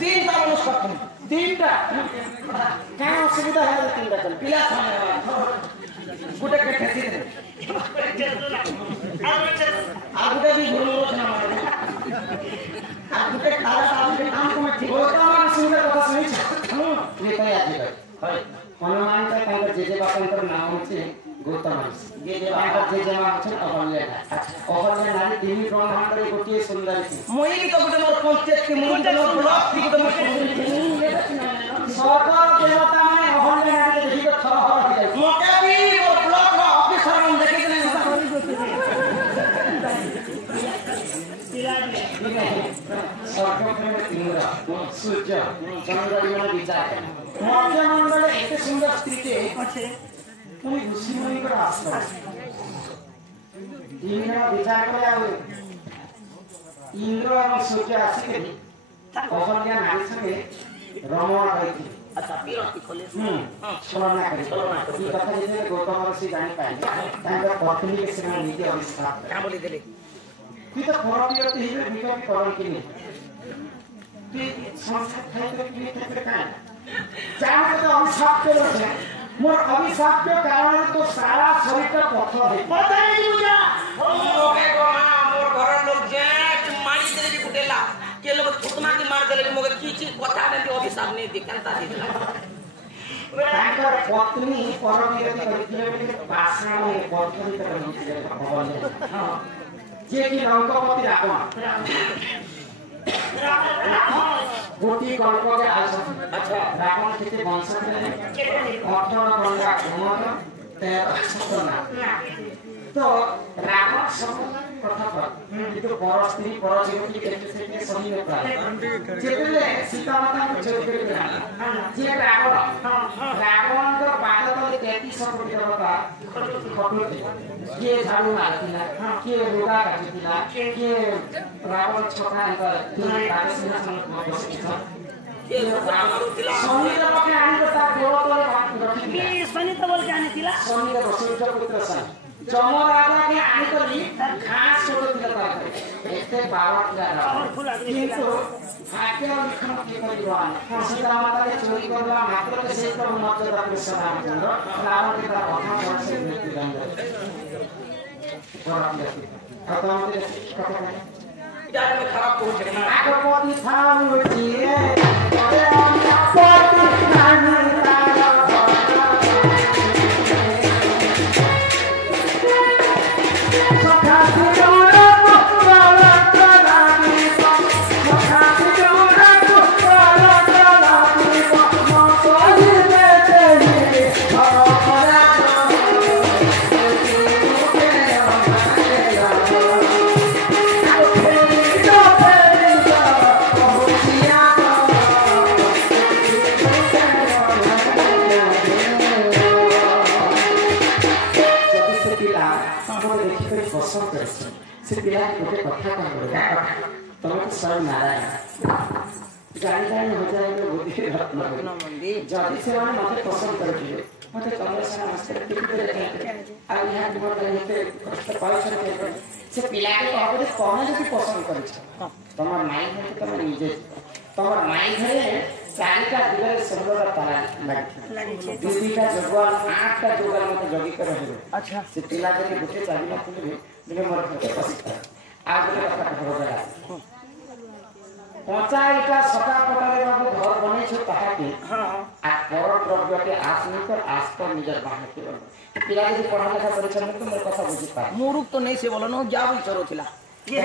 तीनटा मनुष्य तीनटा क्या असुविधा है तीनटा चल पिला गुटे के ठेसी दे आगुटे भी गुरु रोचना मारे आगुटे खाला साहब के काम को मैं ठीक होता हूं सुंदर कथा सुनी ये तो याद है भाई हनुमान का कांड जेजे बापंकर नाम होचे गौतम जेजे बापा जेजे मा होचे अहल्या अहल्या नारी देवी ब्रह्मांड रे गोटे सुंदर थी मोई तो गुटे मोर पंचायत के मुंड नो ब्लॉक थी गुटे मोर सरकार देवता माने अहल्या नारी देखि तो थर हर हो जाय मोके भी मोर ब्लॉक रो ऑफिसर हम देखि नै सरकार में इंद्र सूर्य चंद्र इन विचार मध्य मंडल एते सुंदर स्त्री के अच्छे तुम ऋषि मुनि को आश्रय इंद्र विचार करे आ इंद्र और सूर्य आसी के अहल्या नारी संगे रमण होइथि अच्छा विरक्ति खोले छलना करे ई कथा जे गौतम ऋषि जानि पाए तांका पत्नी के सेना नीति अभिशाप का बोली देले कि तो परपियति हिबे विकल्प करन कि नहीं कि संसार खाइते कि खाइते काई जाने तो अभिशाप के है मोर अभिशाप के कारण तो सारा शरीर का पत्थर है पता नहीं बुझा मोके को मोर घर लोग जे मारी देले भी कुटेला के लोग थुकना के मार देले मोके की चीज पता नहीं अभिशाप नहीं दिखता दिला ताकर पत्नी परपियति करथिले बोले पासना में पत्थर तक नहीं भगवान हां जे कि लंकापति रावण गोटी कल्प के आस अच्छा रावण किते वंश थे 18 गंगा घुमत 13 सतना तो रावण सब कथा पर किंतु पर स्त्री पर जीवती केते से सही न प्राप्त जेले सीता माता को छोड़ के जे रावण को बात तो 33 कोटी देवता खटुती के झाड़ू मारतिला के रोगा काटिला के रावण छोटा अंतर तीन कासिना संग बसिछ के मारुतिला सोनी के आनी कथा गोड़ तले बात रखी के सोनी तो बोल के आनी थिला सोनी के वसुदेव पुत्र सन जम राजा के आनी करी घास छोड़ दिला एते पावत गाना किंतु भाग्य लिखन के परिवार सीता माता के चोरी करला मात्र से तो मध्य कृष्ण रामचंद्र रावण के कथा वर्ष मृत्यु दंड खराब पहुंच गया आगे पौधी थाम होइए अरे हम पौधी थाम से पिला गोटे कथा कहबो तुम सब नारायण जानी जानी हो जाए बुद्धि रत्न मंदी जदी से मते पसंद करथिले मते चंद्रसेन मास्टर टिकट देखे आ यहां मोर रहते कष्ट पाइछ से पिला के कहबो कोन जदी पसंद करै छ तमर माई है तुम निजे तमर माई घरे चारिटा दिगरे सुंदर तारा लागि दीदीटा जगवाल आठटा जगवाल मते जगी कर रहबो अच्छा से पिला के गोटे चाबी न खुले दिने मोर पसिता आगे कथा कहबो जरा पंचायता सका पटारे बाबू घर बनै छ ताहा के हां आ पर द्रव्य के आसनी पर आस पर निजर बाहर के पिला के पढ़ा लिखा परिचय में तो मोर कथा बुझी पा मूर्ख तो नहीं से बोलनो क्या बोल चरो थिला ये